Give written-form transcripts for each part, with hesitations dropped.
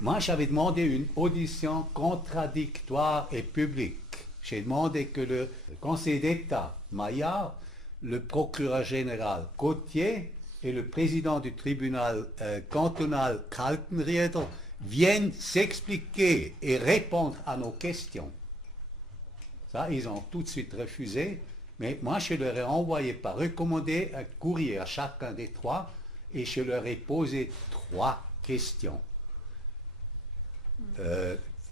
Moi, j'avais demandé une audition contradictoire et publique. J'ai demandé que le Conseil d'État, Maillard, le procureur général Gauthier et le président du tribunal cantonal Kaltenrieder viennent s'expliquer et répondre à nos questions. Ça, ils ont tout de suite refusé, mais moi, je leur ai envoyé par recommandé un courrier à chacun des trois et je leur ai posé 3 questions.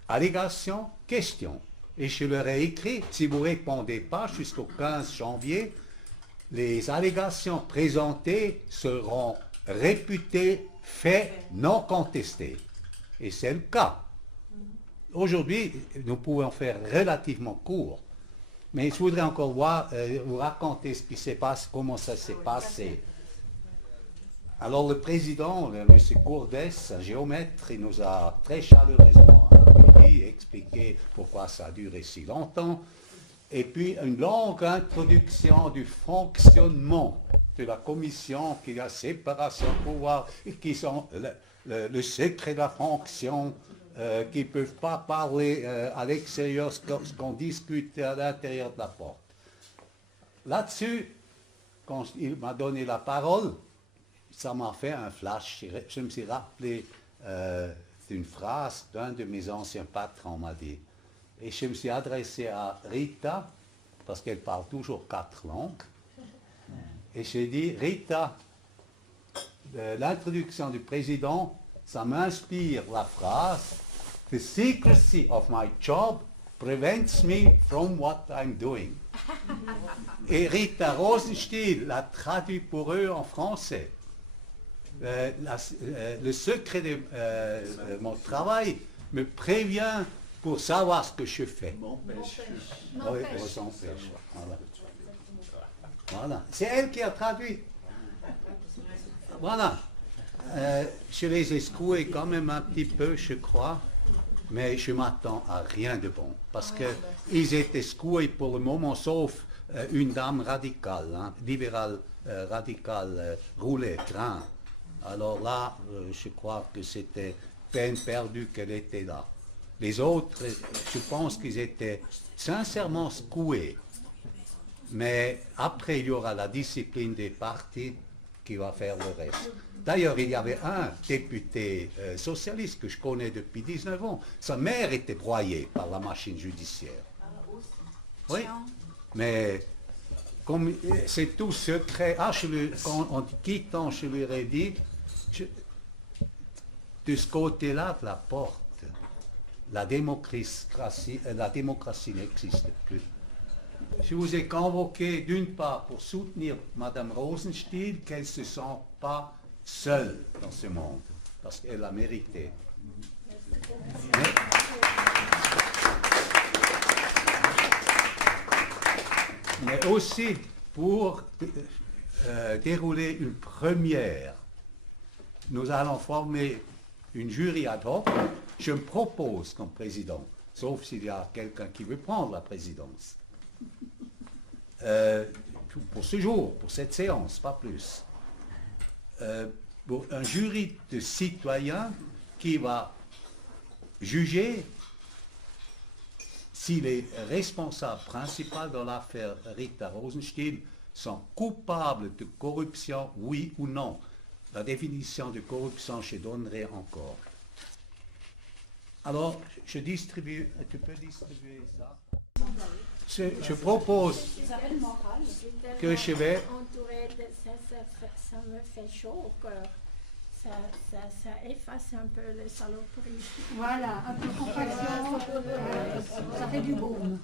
Allégation, question. Et je leur ai écrit, si vous ne répondez pas jusqu'au 15 janvier, les allégations présentées seront réputées faits non contestés. Et c'est le cas. Aujourd'hui, nous pouvons faire relativement court. Mais je voudrais encore vous raconter ce qui s'est passé, comment ça s'est passé. Alors le président, M. Courdès, un géomètre, il nous a très chaleureusement accueillis, expliqué pourquoi ça a duré si longtemps. Et puis une longue introduction du fonctionnement de la commission, qui a séparation de pouvoir, et qui sont le secret de la fonction, qui ne peuvent pas parler à l'extérieur ce qu'on discute à l'intérieur de la porte. Là-dessus, quand il m'a donné la parole, ça m'a fait un flash. Je me suis rappelé d'une phrase d'un de mes anciens patrons m'a dit. Et je me suis adressé à Rita, parce qu'elle parle toujours 4 langues. Et j'ai dit, Rita, l'introduction du président, ça m'inspire la phrase « The secrecy of my job prevents me from what I'm doing ». Et Rita Rosenstiel l'a traduit pour eux en français. Le secret de mon travail me prévient pour savoir ce que je fais. M'empêche. Oui, on s'empêche. Voilà. Voilà. C'est elle qui a traduit. Voilà. Je les ai secoués quand même un petit peu, je crois, mais je m'attends à rien de bon. Parce qu'ils étaient secoués pour le moment, sauf une dame radicale, hein, libérale, radicale, roulée, grain. Alors là, je crois que c'était peine perdue qu'elle était là. Les autres, je pense qu'ils étaient sincèrement secoués. Mais après, il y aura la discipline des partis qui va faire le reste. D'ailleurs, il y avait un député socialiste que je connais depuis 19 ans. Sa mère était broyée par la machine judiciaire. Oui, mais comme c'est tout secret. En quittant, je lui ai dit, de ce côté-là de la porte, la démocratie n'existe plus. Je vous ai convoqué d'une part pour soutenir Mme Rosenstiel, qu'elle ne se sent pas seule dans ce monde, parce qu'elle l'a mérité. Mais aussi pour dérouler une première. Nous allons former une jury ad hoc. Je me propose comme président, sauf s'il y a quelqu'un qui veut prendre la présidence. Pour ce jour, pour cette séance, pas plus. Pour un jury de citoyens qui va juger si les responsables principaux dans l'affaire Rita Rosenstiel sont coupables de corruption, oui ou non. La définition de corruption, je donnerai encore. Alors, je distribue, tu peux distribuer ça. Je propose que je vais... Ça me fait chaud au cœur. Ça efface un peu les saloperies. Voilà, un peu de compassion, ça fait du baume.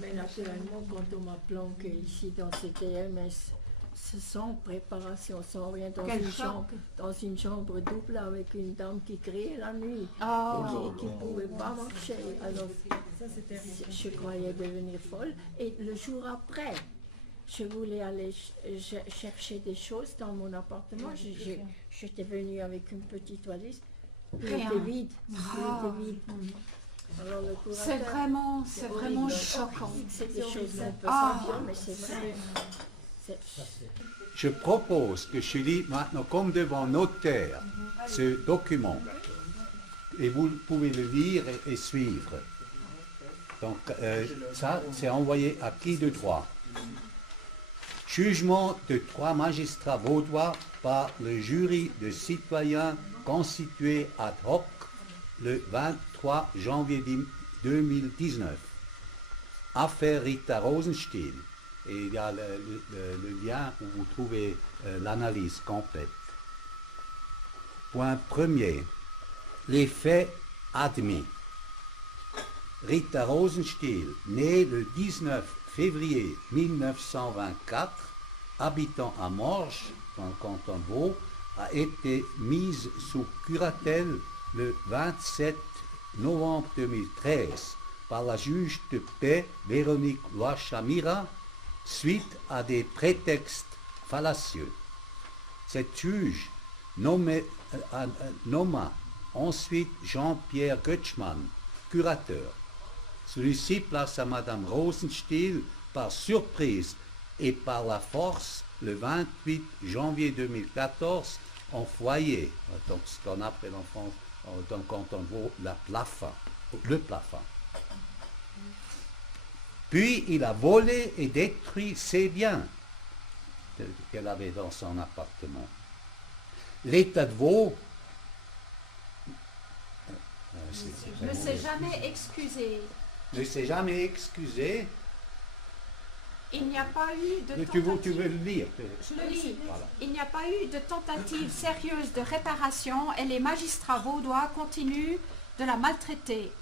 Mais naturellement, quand on m'a planqué ici dans ces TMS, sans préparation, sans rien, dans une chambre double avec une dame qui criait la nuit, qui ne pouvait pas marcher. Alors, je croyais devenir folle. Et le jour après, je voulais aller chercher des choses dans mon appartement. J'étais venue avec une petite valise. Il était vide. Alors, c'est vraiment choquant. C'est des choses un peu savions, mais c'est vrai. Je propose que je lis maintenant, comme devant notaire, ce document et vous pouvez le lire et suivre. Donc ça, c'est envoyé à qui de droit. Jugement de 3 magistrats vaudois par le jury de citoyens constitué ad hoc le 23 janvier 2019. Affaire Rita Rosenstiel. Et il y a le lien où vous trouvez l'analyse complète. Point premier. Les faits admis. Rita Rosenstiel, née le 19 février 1924, habitant à Morges, dans le canton de Vaud, a été mise sous curatelle le 27 novembre 2013 par la juge de paix Véronique Loichamira suite à des prétextes fallacieux. Cette juge nomma ensuite Jean-Pierre Götschmann, curateur. Celui-ci plaça Madame Rosenstiel par surprise et par la force le 28 janvier 2014 en foyer, donc ce qu'on appelle en France, dans le canton de Vaud, le plafond. Puis il a volé et détruit ses biens qu'elle avait dans son appartement. L'État de Vaud ne s'est jamais excusé. Ne s'est jamais excusé. Il n'y a pas eu de Tu veux le lire? Je le lis. Voilà. Il n'y a pas eu de tentative sérieuse de réparation et les magistrats vaudois continuent de la maltraiter.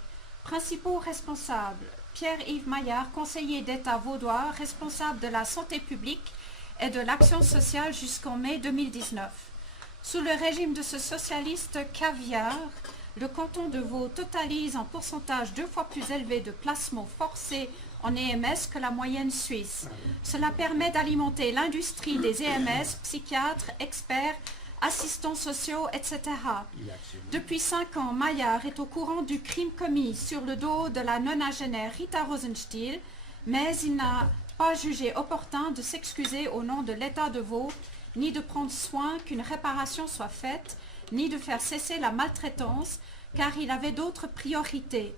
Principaux responsables: Pierre-Yves Maillard, conseiller d'État vaudois, responsable de la santé publique et de l'action sociale jusqu'en mai 2019. Sous le régime de ce socialiste caviar, le canton de Vaud totalise en pourcentage 2 fois plus élevé de placements forcés en EMS que la moyenne suisse. Cela permet d'alimenter l'industrie des EMS, psychiatres, experts, assistants sociaux, etc. Depuis 5 ans, Maillard est au courant du crime commis sur le dos de la nonagénaire Rita Rosenstiel, mais il n'a pas jugé opportun de s'excuser au nom de l'État de Vaud, ni de prendre soin qu'une réparation soit faite, ni de faire cesser la maltraitance, car il avait d'autres priorités.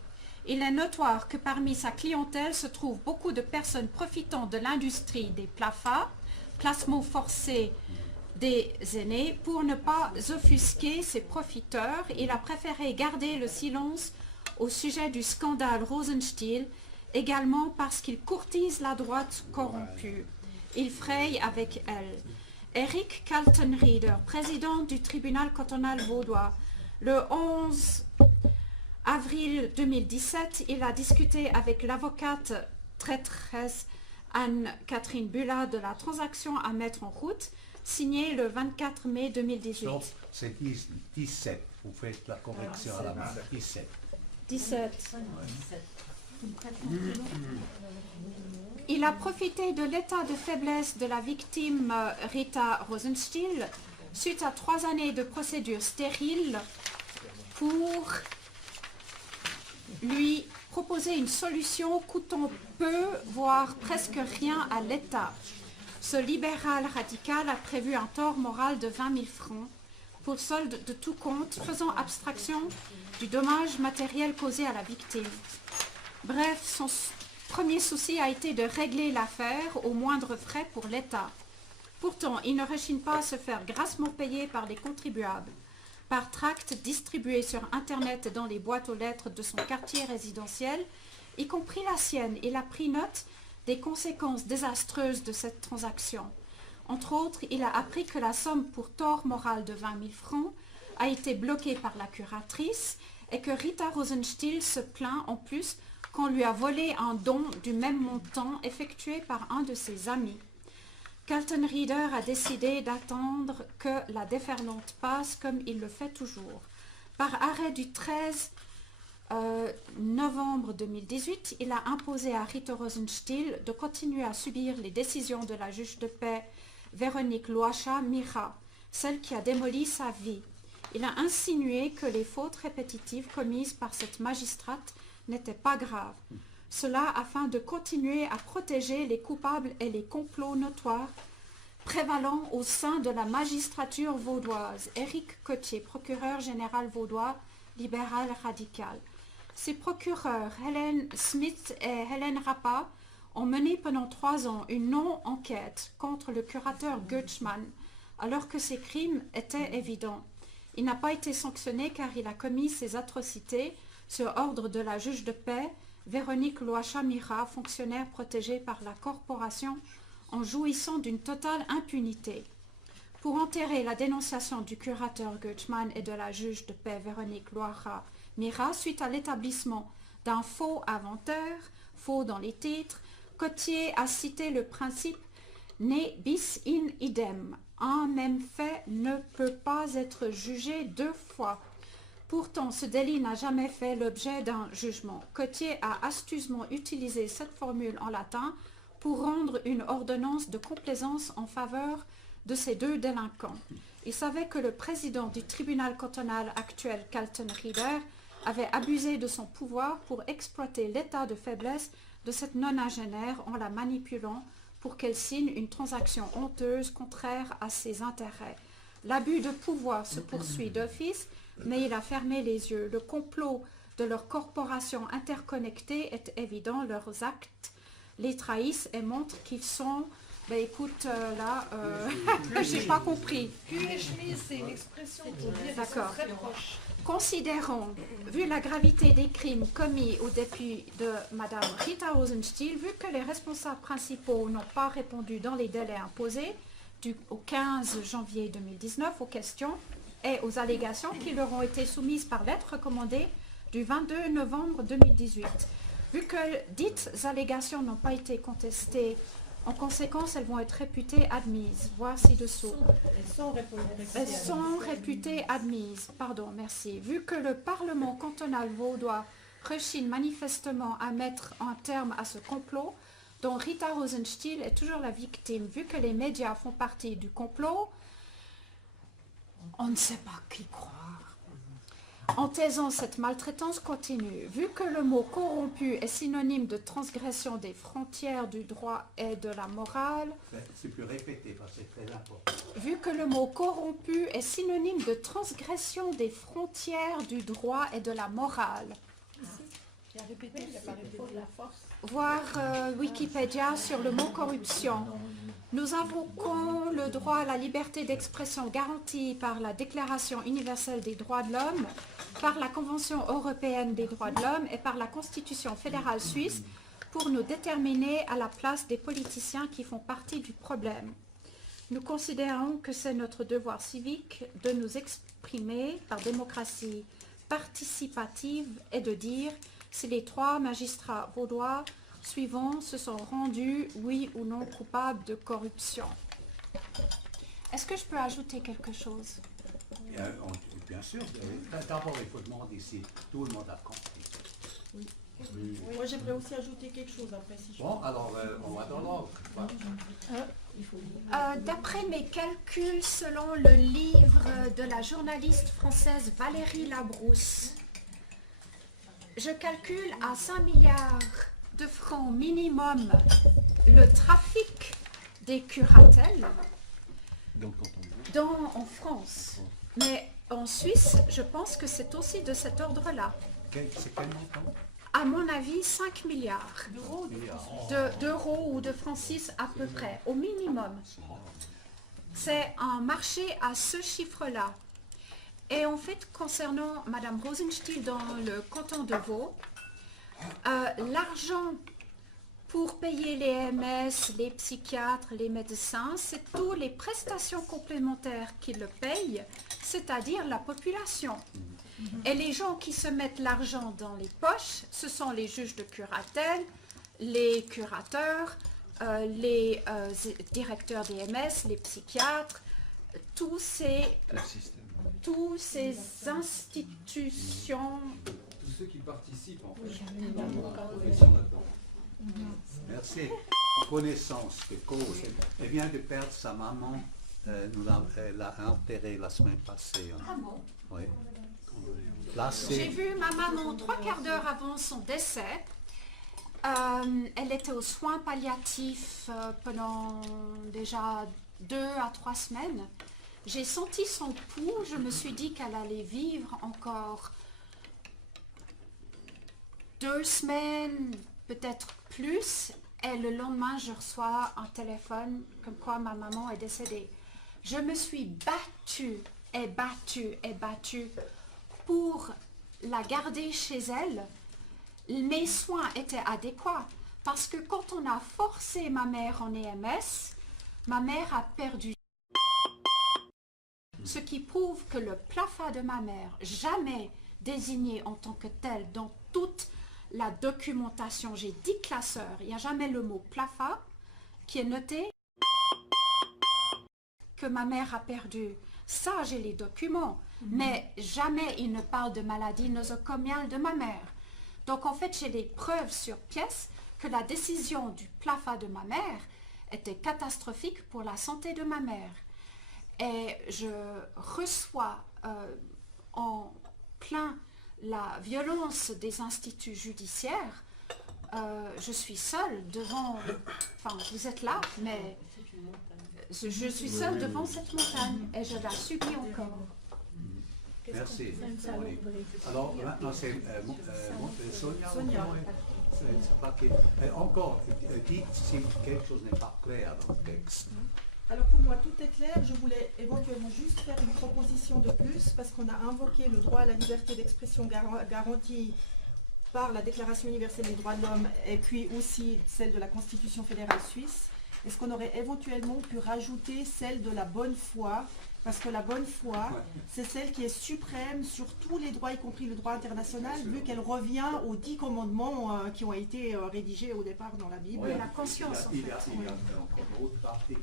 Il est notoire que parmi sa clientèle se trouvent beaucoup de personnes profitant de l'industrie des PLAFA, placements forcés des aînés. Pour ne pas offusquer ses profiteurs, il a préféré garder le silence au sujet du scandale Rosenstiel, également parce qu'il courtise la droite corrompue. Il fraye avec elle. Eric Kaltenrieder, président du tribunal cantonal vaudois, le 11 avril 2017, il a discuté avec l'avocate traîtresse Anne-Catherine Bulla de la transaction à mettre en route, signée le 24 mai 2018. Donc, c'est 17. Vous faites la correction à la main. 17. 17. Il a profité de l'état de faiblesse de la victime Rita Rosenstiel suite à 3 années de procédure stérile pour lui proposer une solution coûtant peu, voire presque rien à l'État. Ce libéral radical a prévu un tort moral de 20 000 francs pour solde de tout compte, faisant abstraction du dommage matériel causé à la victime. Bref, son premier souci a été de régler l'affaire au moindre frais pour l'État. Pourtant, il ne rechigne pas à se faire grassement payer par les contribuables. Par tracts distribués sur Internet et dans les boîtes aux lettres de son quartier résidentiel, y compris la sienne, il a pris note des conséquences désastreuses de cette transaction. Entre autres, il a appris que la somme pour tort moral de 20 000 francs a été bloquée par la curatrice et que Rita Rosenstiel se plaint en plus qu'on lui a volé un don du même montant effectué par un de ses amis. Kaltenrieder a décidé d'attendre que la déferlante passe comme il le fait toujours. Par arrêt du 13 novembre 2018, il a imposé à Rita Rosenstiel de continuer à subir les décisions de la juge de paix Véronique Loichamira, celle qui a démoli sa vie. Il a insinué que les fautes répétitives commises par cette magistrate n'étaient pas graves. Cela afin de continuer à protéger les coupables et les complots notoires prévalant au sein de la magistrature vaudoise. Éric Cottier, procureur général vaudois, libéral radical. Ses procureurs, Helen Smith et Helen Rappa, ont mené pendant 3 ans une non-enquête contre le curateur Goetschmann, alors que ses crimes étaient évidents. Il n'a pas été sanctionné car il a commis ces atrocités sur ordre de la juge de paix, Véronique Loacha-Mira, fonctionnaire protégée par la corporation, en jouissant d'une totale impunité. Pour enterrer la dénonciation du curateur Goetschmann et de la juge de paix Véronique Loacha-Mira suite à l'établissement d'un faux inventaire, faux dans les titres, Cottier a cité le principe ne bis in idem. Un même fait ne peut pas être jugé 2 fois. Pourtant, ce délit n'a jamais fait l'objet d'un jugement. Cottier a astucieusement utilisé cette formule en latin pour rendre une ordonnance de complaisance en faveur de ces 2 délinquants. Il savait que le président du tribunal cantonal actuel, Carlton Rieder, avait abusé de son pouvoir pour exploiter l'état de faiblesse de cette nonagénaire en la manipulant pour qu'elle signe une transaction honteuse contraire à ses intérêts. L'abus de pouvoir se poursuit d'office, mais il a fermé les yeux. Le complot de leur corporation interconnectée est évident, leurs actes les trahissent et montrent qu'ils sont... écoute, là, j'ai pas compris. Cul et chemise, c'est une expression pour dire qu'ils sont très proches. Considérons, vu la gravité des crimes commis au dépit de Mme Rita Rosenstiel, vu que les responsables principaux n'ont pas répondu dans les délais imposés au 15 janvier 2019 aux questions et aux allégations qui leur ont été soumises par lettre recommandée du 22 novembre 2018. Vu que dites allégations n'ont pas été contestées, en conséquence, elles vont être réputées admises. Voir ci-dessous. Elles sont réputées admises. Pardon, merci. Vu que le Parlement cantonal vaudois rechigne manifestement à mettre un terme à ce complot, dont Rita Rosenstiel est toujours la victime, vu que les médias font partie du complot, on ne sait pas qui croire. En taisant cette maltraitance continue, vu que le mot corrompu est synonyme de transgression des frontières du droit et de la morale, c'est plus répété parce que c'est très important. Vu que le mot corrompu est synonyme de transgression des frontières du droit et de la morale. Il a répété, il n'a pas répété la force. Voir Wikipédia sur le mot corruption. Nous invoquons le droit à la liberté d'expression garantie par la Déclaration universelle des droits de l'homme, par la Convention européenne des droits de l'homme et par la Constitution fédérale suisse pour nous déterminer à la place des politiciens qui font partie du problème. Nous considérons que c'est notre devoir civique de nous exprimer par démocratie participative et de dire si les 3 magistrats vaudois suivants se sont rendus, oui ou non, coupables de corruption. Est-ce que je peux ajouter quelque chose? Bien sûr. D'abord, il faut demander si tout le monde a compris. Oui. Moi, j'aimerais aussi ajouter quelque chose après. Si je bon, alors, on va dans l'ordre. D'après mes calculs, selon le livre de la journaliste française Valérie Labrousse, je calcule à 5 milliards de francs minimum le trafic des curatelles en France. Mais en Suisse, je pense que c'est aussi de cet ordre-là. C'est quel montant? À mon avis, 5 milliards d'euros ou de francs suisses à peu près, au minimum. C'est un marché à ce chiffre-là. Et en fait, concernant Mme Rosenstiel dans le canton de Vaud, l'argent pour payer les MS, les psychiatres, les médecins, c'est toutes les prestations complémentaires qui le payent, c'est-à-dire la population. Et les gens qui se mettent l'argent dans les poches, ce sont les juges de curatelle, les curateurs, les directeurs des MS, les psychiatres, tous ces institutions. Tous ceux qui participent en fait. Merci. Connaissance de cause. Elle vient de perdre sa maman. Elle l'a enterrée la semaine passée. Ah bon? Oui. J'ai vu ma maman 3/4 d'heure avant son décès. Elle était aux soins palliatifs pendant déjà 2 à 3 semaines. J'ai senti son pouls, je me suis dit qu'elle allait vivre encore 2 semaines, peut-être plus, et le lendemain, je reçois un téléphone comme quoi ma maman est décédée. Je me suis battue et battue et battue pour la garder chez elle. Mes soins étaient adéquats parce que quand on a forcé ma mère en EMS, ma mère a perdu. Ce qui prouve que le PLAFA de ma mère, jamais désigné en tant que tel dans toute la documentation, j'ai 10 classeurs, il n'y a jamais le mot PLAFA qui est noté que ma mère a perdu. Ça, j'ai les documents, mais jamais il ne parle de maladie nosocomiale de ma mère. Donc en fait, j'ai des preuves sur pièce que la décision du PLAFA de ma mère était catastrophique pour la santé de ma mère. Et je reçois en plein la violence des instituts judiciaires. Je suis seule devant, enfin vous êtes là, mais je suis seule devant cette montagne et je la subis encore. Merci. Oui. Alors maintenant c'est Sonia. Sonia. Encore, dites si quelque chose n'est pas clair dans le texte. Alors pour moi, tout est clair. Je voulais éventuellement juste faire une proposition de plus parce qu'on a invoqué le droit à la liberté d'expression garantie par la Déclaration universelle des droits de l'homme et puis aussi celle de la Constitution fédérale suisse. Est-ce qu'on aurait éventuellement pu rajouter celle de la bonne foi? Parce que la bonne foi, c'est celle qui est suprême sur tous les droits, y compris le droit international, vu qu'elle revient aux 10 commandements qui ont été rédigés au départ dans la Bible. Oui, la conscience, en fait. Il y a encore d'autres parties,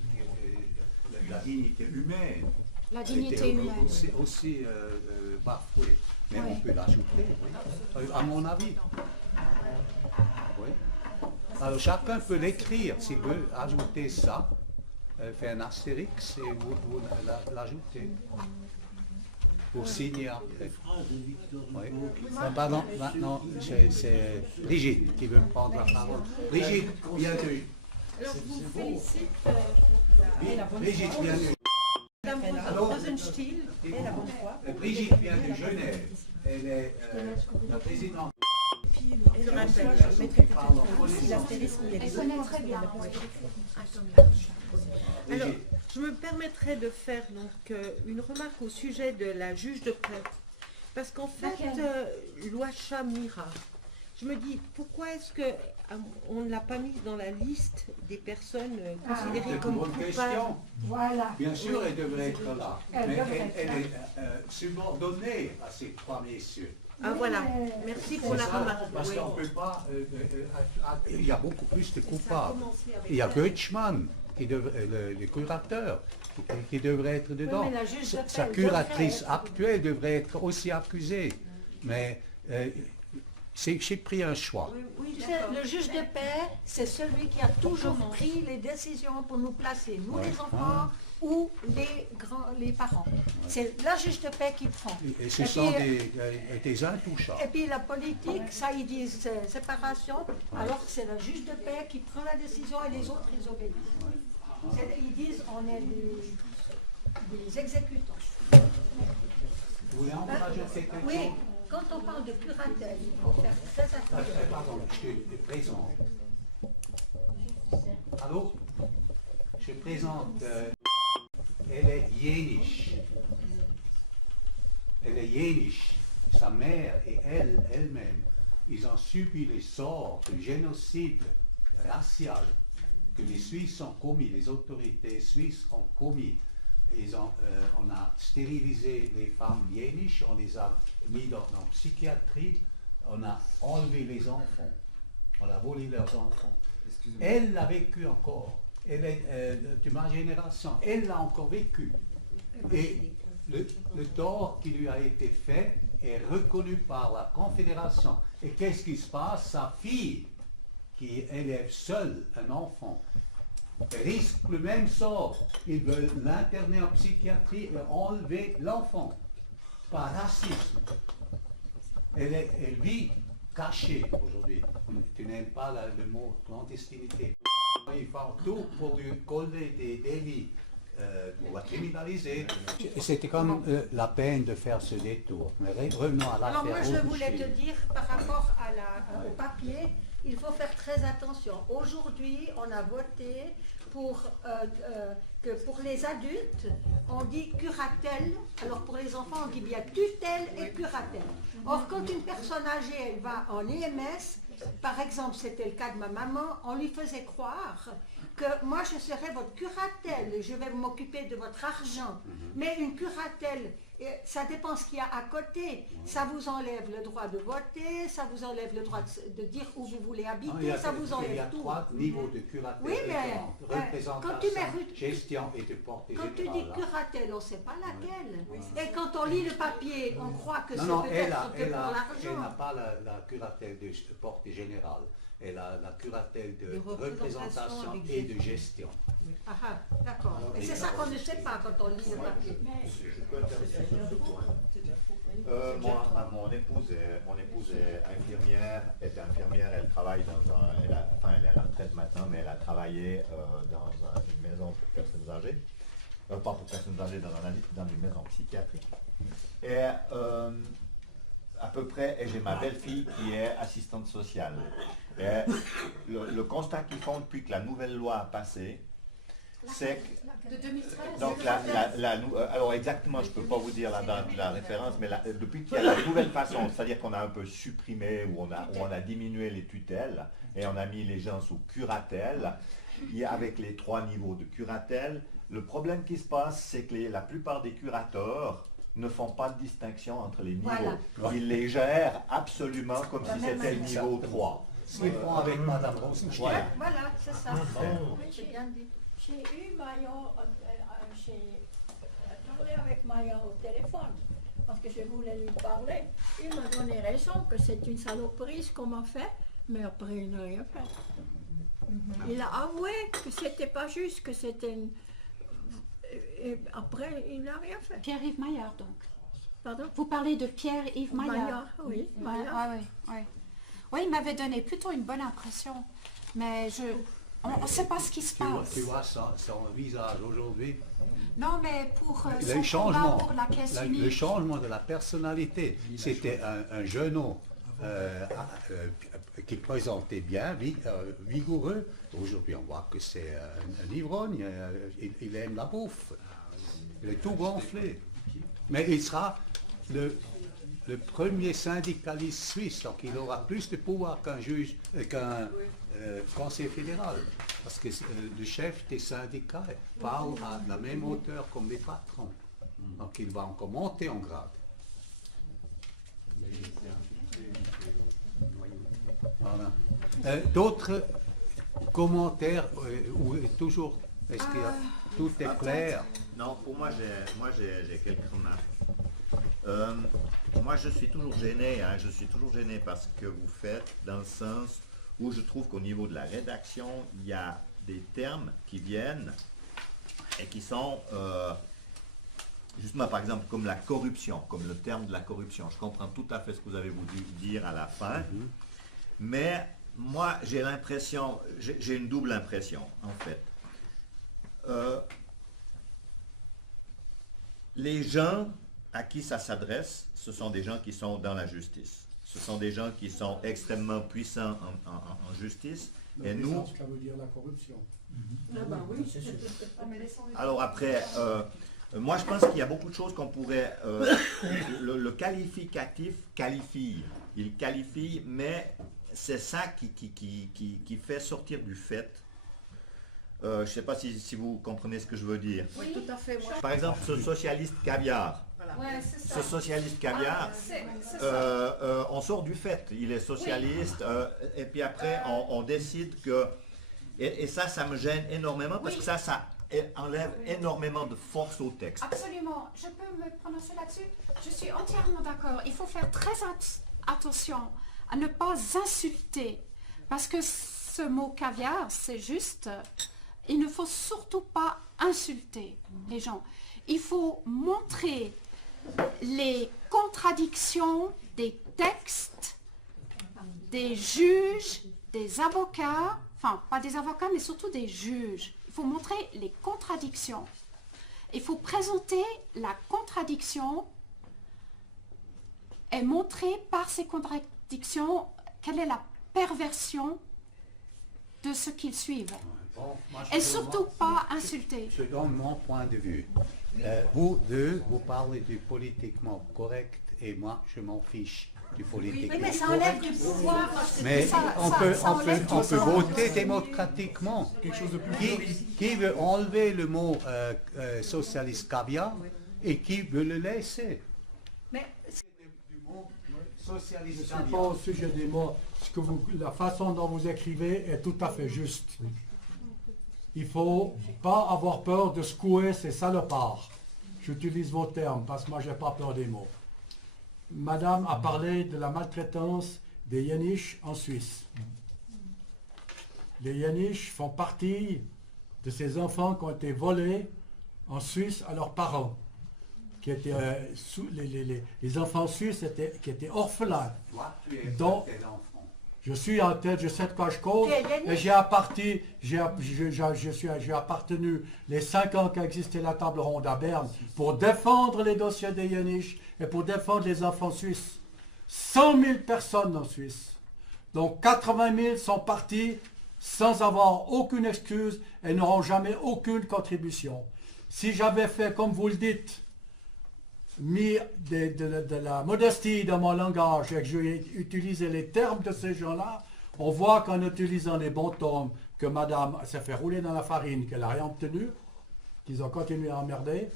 la dignité humaine. La dignité était humaine. aussi bafouée. Mais on peut l'ajouter, oui, à mon avis. Oui. Alors chacun peut l'écrire, s'il veut ajouter ça. Fait un astérix et vous l'ajoutez pour signer après. Oui. Pardon, maintenant c'est Brigitte qui veut prendre la parole. Brigitte, bienvenue. Alors je vous félicite. Brigitte, bienvenue. Madame Rosenstiel et la bonne foi. Brigitte vient de Genève. Elle est la présidente. Et le rappel, je mettrai peut-être aussi l'astérisque où il y a des connaît très bien. Alors, je me permettrai de faire donc une remarque au sujet de la juge de paix. Parce qu'en fait, Loacha Mira, je me dis, pourquoi est-ce qu'on ne l'a pas mise dans la liste des personnes considérées C'est une comme bonne coupables? question. Voilà. Bien sûr, elle devrait être là. Elle Mais devrait elle être est subordonnée à ces trois messieurs. Ah voilà, merci pour la Ça, remarque. parce Oui. qu'on ne peut pas... il y a beaucoup plus de coupables. Il y a Goetschmann, le curateur, qui devrait être dedans. mais la juge de paix, Sa elle curatrice devrait être- actuelle devrait être aussi accusée. Mais j'ai pris un choix. Tu sais, le juge de paix, c'est celui qui a toujours pris les décisions pour nous placer, nous les enfants ou les parents. C'est la juge de paix qui prend. Et ce Et sont puis, des intouchables. Et puis la politique, ça ils disent séparation, alors c'est le juge de paix qui prend la décision et les autres ils obéissent. Ils disent on est des exécutants. Vous voulez encore ajouter quelque Oui, chose? quand on parle de curatelle, il faut faire très attention. Pardon, je te présente. Allô? Je présente. Elle est yéniche. Elle est yéniche. Sa mère et elle-même, ils ont subi les sorts du génocide racial que les Suisses ont commis, les autorités suisses ont commis. On a stérilisé les femmes yéniches, on les a mis dans la psychiatrie, on a enlevé les enfants, on a volé leurs enfants. Elle l'a vécu encore, elle est de ma génération, elle l'a encore vécu. Et le tort qui lui a été fait est reconnu par la Confédération. Et qu'est-ce qui se passe? Sa fille, qui élève seule un enfant, risque le même sort. Ils veulent l'interner en psychiatrie et enlever l'enfant. Par racisme. Elle vit cachée aujourd'hui. Tu n'aimes pas le mot clandestinité. Ils font tout pour lui coller des délits on va criminaliser. C'était comme la peine de faire ce détour. Mais revenons à Alors moi l'affaire je voulais te Augustine. dire par rapport au papier, il faut faire très attention. Aujourd'hui, on a voté pour que pour les adultes, on dit curatelle, alors pour les enfants, on dit bien tutelle et curatelle. Or, quand une personne âgée elle va en EMS, par exemple, c'était le cas de ma maman, on lui faisait croire que moi je serai votre curatelle, je vais m'occuper de votre argent. Mais une curatelle, ça dépend ce qu'il y a à côté. Ça vous enlève le droit de voter, ça vous enlève le droit de dire où vous voulez habiter, ça vous Il y a enlève tout. 3 niveaux de curatelle Oui, mais, différents. Représentation, quand tu mets- gestion et de portée Quand tu dis générale. curatelle, on ne sait pas laquelle. Et quand on lit le papier, on croit que c'est Non, elle peut-être que pour n'a l'argent. pas la curatelle de portée générale. Elle a la curatelle de De représentation représentation et de gestion. Ah, ah, d'accord. Et c'est ça qu'on ne sait pas quand on lit le papier. Je peux intervenir sur ce point. Mon épouse est infirmière, elle travaille elle est à la retraite maintenant, mais elle a travaillé dans une maison pour personnes âgées, pas pour personnes âgées, dans une maison psychiatrique. Et à peu près, et j'ai ma belle-fille qui est assistante sociale. Et le constat qu'ils font depuis que la nouvelle loi a passé, c'est que De 2013. donc, alors exactement, je ne peux pas vous dire la référence, mais depuis qu'il y a la nouvelle façon, c'est-à-dire qu'on a un peu supprimé ou on a diminué les tutelles et on a mis les gens sous curatelle, avec les 3 niveaux de curatelle, le problème qui se passe, c'est que la plupart des curateurs ne font pas de distinction entre les niveaux. Voilà. Ils les gèrent absolument comme si c'était le niveau 3. Ce qu'ils font avec Madame Rosenstein. Voilà, c'est ça. Oui, j'ai bien dit. J'ai eu Maya, j'ai parlé avec Maya au téléphone parce que je voulais lui parler. Il m'a donné raison que c'est une saloperie ce qu'on m'a fait, mais après il n'a rien fait. Il a avoué que c'était pas juste, que c'était une... Et après il n'a rien fait. Pierre-Yves Maillard, donc. Pardon? Vous parlez de Pierre-Yves Maillard. Maya, oui. Maya. Oui, il m'avait donné plutôt une bonne impression. Mais on ne sait pas ce qui se passe. Tu vois son visage aujourd'hui. Non, mais pour Le son changement, combat pour la caisse le unique. changement de la personnalité, c'était un jeune homme qui présentait bien, vigoureux. Aujourd'hui, on voit que c'est un ivrogne, il aime la bouffe. Il est tout gonflé. Mais il sera le premier syndicaliste suisse, donc il aura plus de pouvoir qu'un juge, qu'un conseiller fédéral. Parce que le chef des syndicats parle à la même hauteur comme les patrons. Donc il va encore monter en grade. Voilà. D'autres commentaires ou toujours, est-ce que tout est clair? Non, pour moi, j'ai quelques remarques. Moi, je suis toujours gêné, par ce que vous faites, dans le sens où je trouve qu'au niveau de la rédaction, il y a des termes qui viennent et qui sont, justement, par exemple, comme la corruption, comme le terme de la corruption. Je comprends tout à fait ce que vous avez voulu dire à la fin, mais moi, j'ai l'impression, j'ai une double impression, en fait. Les gens à qui ça s'adresse, ce sont des gens qui sont dans la justice. Ce sont des gens qui sont extrêmement puissants en justice. Et nous... Ça veut dire la corruption. Ah bah oui, c'est sûr. Alors après, moi je pense qu'il y a beaucoup de choses qu'on pourrait... le qualificatif qualifie. Il qualifie, mais c'est ça qui fait sortir du fait. Je ne sais pas si vous comprenez ce que je veux dire. Oui, tout à fait. Moi, Par exemple, ce socialiste caviar. Ouais, c'est ça. Ce socialiste caviar, C'est ça. on sort du fait. Il est socialiste, et puis après, on décide que... Et ça me gêne énormément, parce que ça enlève énormément de force au texte. Absolument. Je peux me prononcer là-dessus? Je suis entièrement d'accord. Il faut faire très attention à ne pas insulter. Parce que ce mot caviar, c'est juste... Il ne faut surtout pas insulter les gens. Il faut montrer les contradictions des textes, des juges, des avocats, enfin pas des avocats mais surtout des juges. Il faut montrer les contradictions. Il faut présenter la contradiction et montrer par ces contradictions quelle est la perversion de ce qu'ils suivent. Bon, moi, Et surtout pas insulter. Je donne mon point de vue. Vous deux, vous parlez du politiquement correct et moi, je m'en fiche du politiquement Oui, mais ça correct. enlève du pouvoir. Mais on peut pouvoir. voter démocratiquement. Quelque chose de plus Qui veut enlever le mot socialiste caviar et qui veut le laisser? Mais Je ne Socialiste suis pas caviar. au sujet des mots. La façon dont vous écrivez est tout à fait juste. Il ne faut pas avoir peur de secouer ces salopards. J'utilise vos termes parce que moi, je n'ai pas peur des mots. Madame a parlé de la maltraitance des Yéniches en Suisse. Les Yéniches font partie de ces enfants qui ont été volés en Suisse à leurs parents. Qui étaient, les enfants suisses qui étaient orphelins. Toi, tu es Donc, un tel enfant. Je suis en tête, je sais de quoi je cause, et j'ai appartenu les 5 ans qu'a existé la table ronde à Berne pour défendre les dossiers des Yéniches et pour défendre les enfants suisses. 100 000 personnes en Suisse. Donc 80 000 sont partis sans avoir aucune excuse et n'auront jamais aucune contribution. Si j'avais fait, comme vous le dites, mis de la modestie dans mon langage et que j'ai utilisé les termes de ces gens-là, on voit qu'en utilisant les bons termes que madame s'est fait rouler dans la farine, qu'elle n'a rien obtenu, qu'ils ont continué à emmerder,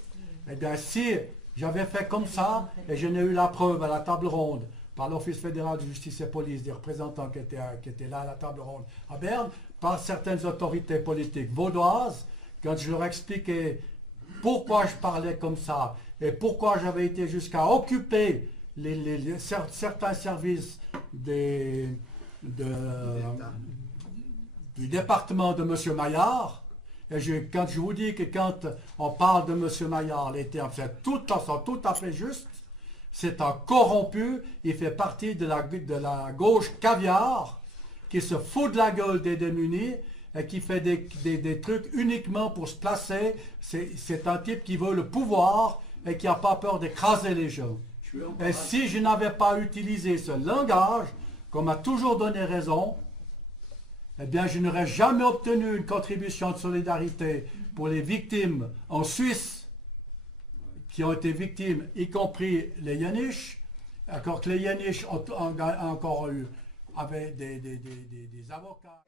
et bien si j'avais fait comme ça, et je n'ai eu la preuve à la table ronde par l'Office fédéral de justice et police, des représentants qui étaient là à la table ronde à Berne, par certaines autorités politiques vaudoises, quand je leur expliquais pourquoi je parlais comme ça, et pourquoi j'avais été jusqu'à occuper certains services du département de M. Maillard. Et quand je vous dis que quand on parle de M. Maillard, les termes sont tout à fait justes. C'est un corrompu, il fait partie de la gauche caviar, qui se fout de la gueule des démunis, et qui fait des trucs uniquement pour se placer. C'est un type qui veut le pouvoir et qui n'a pas peur d'écraser les gens. Et si je n'avais pas utilisé ce langage, qu'on m'a toujours donné raison, eh bien je n'aurais jamais obtenu une contribution de solidarité pour les victimes en Suisse, qui ont été victimes, y compris les Yéniches, alors que les Yéniches ont encore eu avec des avocats.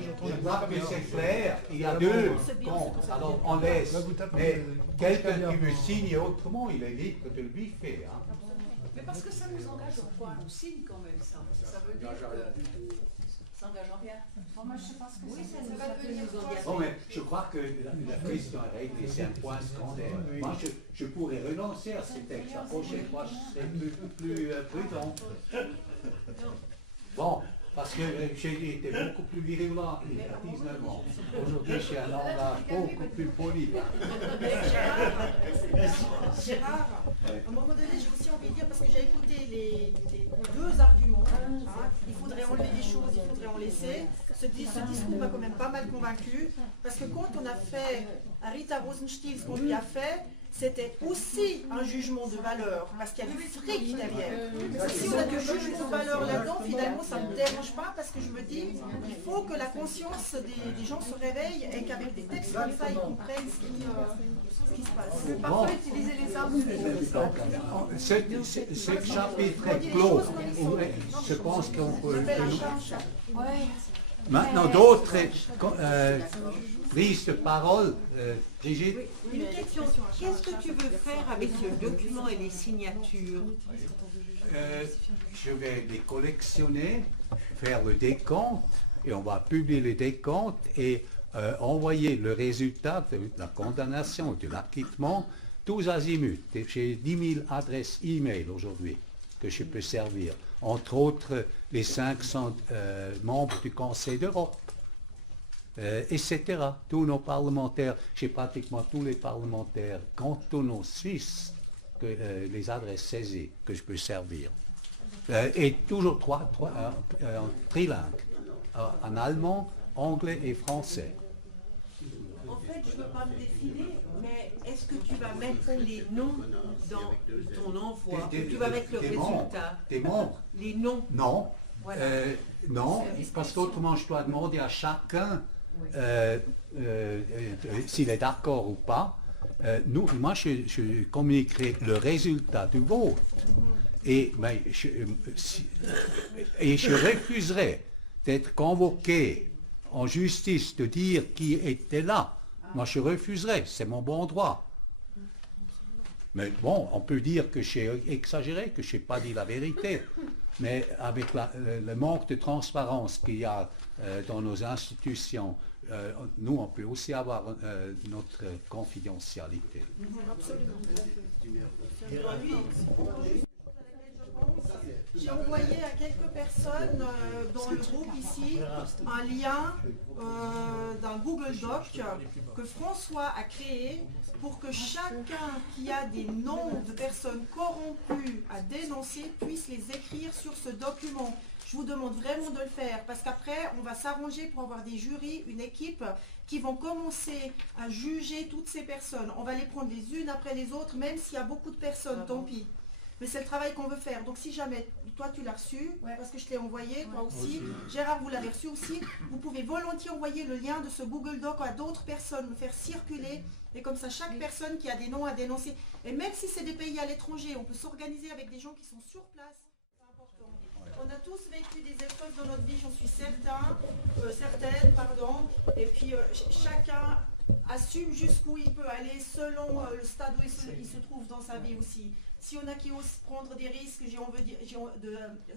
Je crois que c'est clair, il y a deux comptes, alors on laisse. Mais quelqu'un qui veut signer autrement, il est libre de lui faire. Hein. Mais parce que ça nous engage au point, on signe quand même ça. Ça veut dire ça engage en rien. Moi, je sais pas ce que Oui, c'est. ça va devenir engagé. Bon, mais je crois que la question est réglée, c'est un point secondaire. Moi, je pourrais renoncer à ce texte. La prochaine fois, je serai plus prudent. Bon, parce que j'ai été beaucoup plus virulent il y a 19 ans. Aujourd'hui, j'ai un langage beaucoup plus poli. Gérard, à un moment donné, j'ai aussi envie de dire, parce que j'ai écouté les deux arguments, hein, il faudrait enlever des choses, il faudrait en laisser. Ce discours m'a quand même pas mal convaincu, parce que quand on a fait à Rita Rosenstiel, ce qu'on lui a fait, c'était aussi un jugement de valeur, parce qu'il y a du fric derrière. Si on a du jugement de valeur là-dedans, finalement, ça ne me dérange pas, parce que je me dis, il faut que la conscience des gens se réveille et qu'avec des textes comme ça, ils comprennent ce qui se passe. Parfois, utiliser les armes. Ce chapitre est clos. Je pense qu'on peut... Maintenant, d'autres prises de parole. Brigitte? Une question. Qu'est-ce que tu veux faire avec ce document et les signatures? Je vais les collectionner, faire le décompte, et on va publier le décompte et envoyer le résultat de la condamnation, de l'acquittement, tous azimuts. J'ai 10 000 adresses e-mail aujourd'hui que je peux servir. Entre autres, les 500 membres du Conseil d'Europe, etc. Tous nos parlementaires, j'ai pratiquement tous les parlementaires cantonaux suisses, les adresses saisies que je peux servir. Et toujours trilingue, en allemand, anglais et français. En fait, je ne veux pas me défiler, mais est-ce que tu vas mettre les noms dans ton envoi? Tu vas mettre le résultat? Des membres? Les noms? Non. Voilà. Non, parce qu'autrement je dois demander à chacun s'il est d'accord ou pas. Moi je communiquerai le résultat du vote. Et je refuserai d'être convoqué en justice de dire qui était là. Moi je refuserai, c'est mon bon droit. Mais bon, on peut dire que j'ai exagéré, que je n'ai pas dit la vérité. Mais avec le manque de transparence qu'il y a dans nos institutions, nous, on peut aussi avoir notre confidentialité. Absolument. J'ai envoyé à quelques personnes dans le groupe ici un lien d'un Google Doc que François a créé pour que chacun qui a des noms de personnes corrompues à dénoncer puisse les écrire sur ce document. Je vous demande vraiment de le faire parce qu'après on va s'arranger pour avoir des jurys, une équipe qui vont commencer à juger toutes ces personnes. On va les prendre les unes après les autres, même s'il y a beaucoup de personnes, tant pis. Mais c'est le travail qu'on veut faire. Donc si jamais, toi tu l'as reçu, parce que je t'ai envoyé, toi aussi, Gérard vous l'avez reçu aussi, vous pouvez volontiers envoyer le lien de ce Google Doc à d'autres personnes, le faire circuler, et comme ça chaque personne qui a des noms à dénoncer, et même si c'est des pays à l'étranger, on peut s'organiser avec des gens qui sont sur place. C'est important. On a tous vécu des épreuves dans notre vie, j'en suis certaine, et puis chacun assume jusqu'où il peut aller selon le stade où il se trouve dans sa vie aussi. S'il y en a qui osent prendre des risques,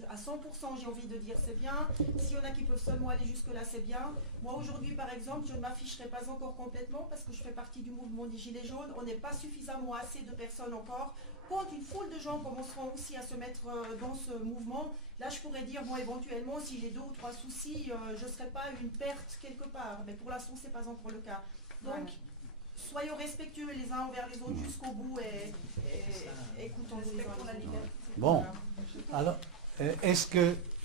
à 100%, j'ai envie de dire c'est bien. S'il y en a qui peuvent seulement aller jusque-là, c'est bien. Moi aujourd'hui, par exemple, je ne m'afficherai pas encore complètement parce que je fais partie du mouvement des Gilets jaunes. On n'est pas suffisamment assez de personnes encore. Quand une foule de gens commenceront aussi à se mettre dans ce mouvement, là je pourrais dire, bon éventuellement, si j'ai 2 ou 3 soucis, je ne serai pas une perte quelque part. Mais pour l'instant, ce n'est pas encore le cas. Donc, soyons respectueux les uns envers les autres jusqu'au bout et écoutons-nous les uns les autres. Bon, alors, est-ce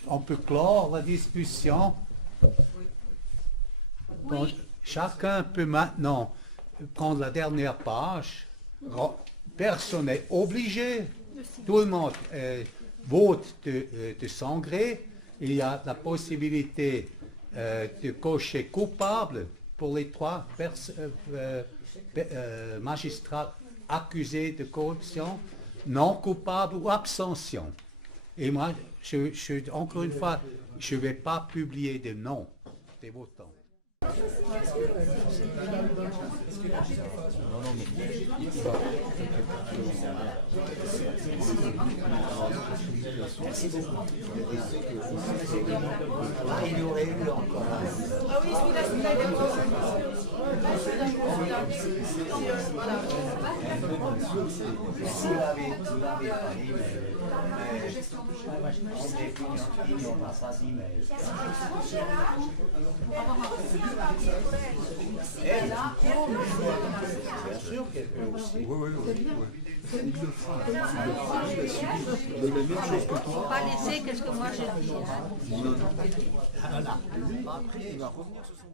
qu'on peut clore la discussion? Donc, chacun peut maintenant prendre la dernière page. Personne n'est obligé. Tout le monde vote de son gré. Il y a la possibilité de cocher coupable pour les 3 magistrats accusés de corruption, non coupable ou abstention. Et moi, encore une fois, je ne vais pas publier de noms des votants. Il y aurait eu encore Ah oui, celui-là, vous l'avez pas dit, mais on n'a pas dit, mais... Bien sûr qu'elle peut aussi. Oui. Faut pas laisser qu'est-ce que moi je dis. Voilà. Après, il va revenir sur son...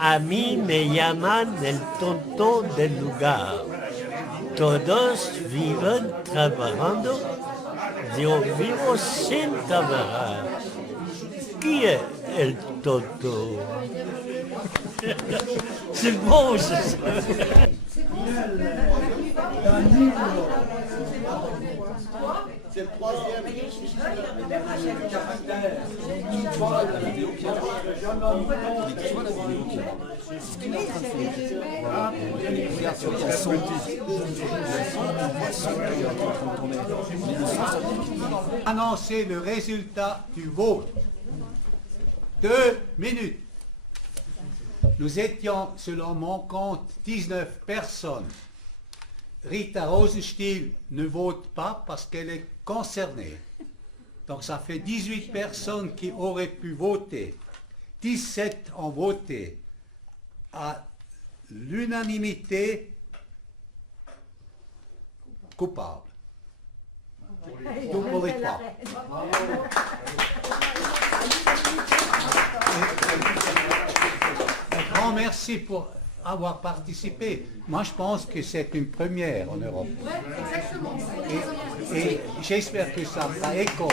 A mí me llaman el tonto del lugar. Todos viven trabajando, yo vivo sin trabajar. Qui est el tonto? C'est bon, c'est ça. C'est le 3e. Annoncer le résultat du vote. 2 minutes. Nous étions, selon mon compte, 19 personnes. Rita Rosenstiel ne vote pas parce qu'elle est concernée. Donc ça fait 18 personnes qui auraient pu voter. 17 ont voté à l'unanimité coupable. Pour les 3. Un grand merci pour avoir participé. Moi, je pense que c'est une première en Europe. Oui, exactement. Et j'espère que ça fera école.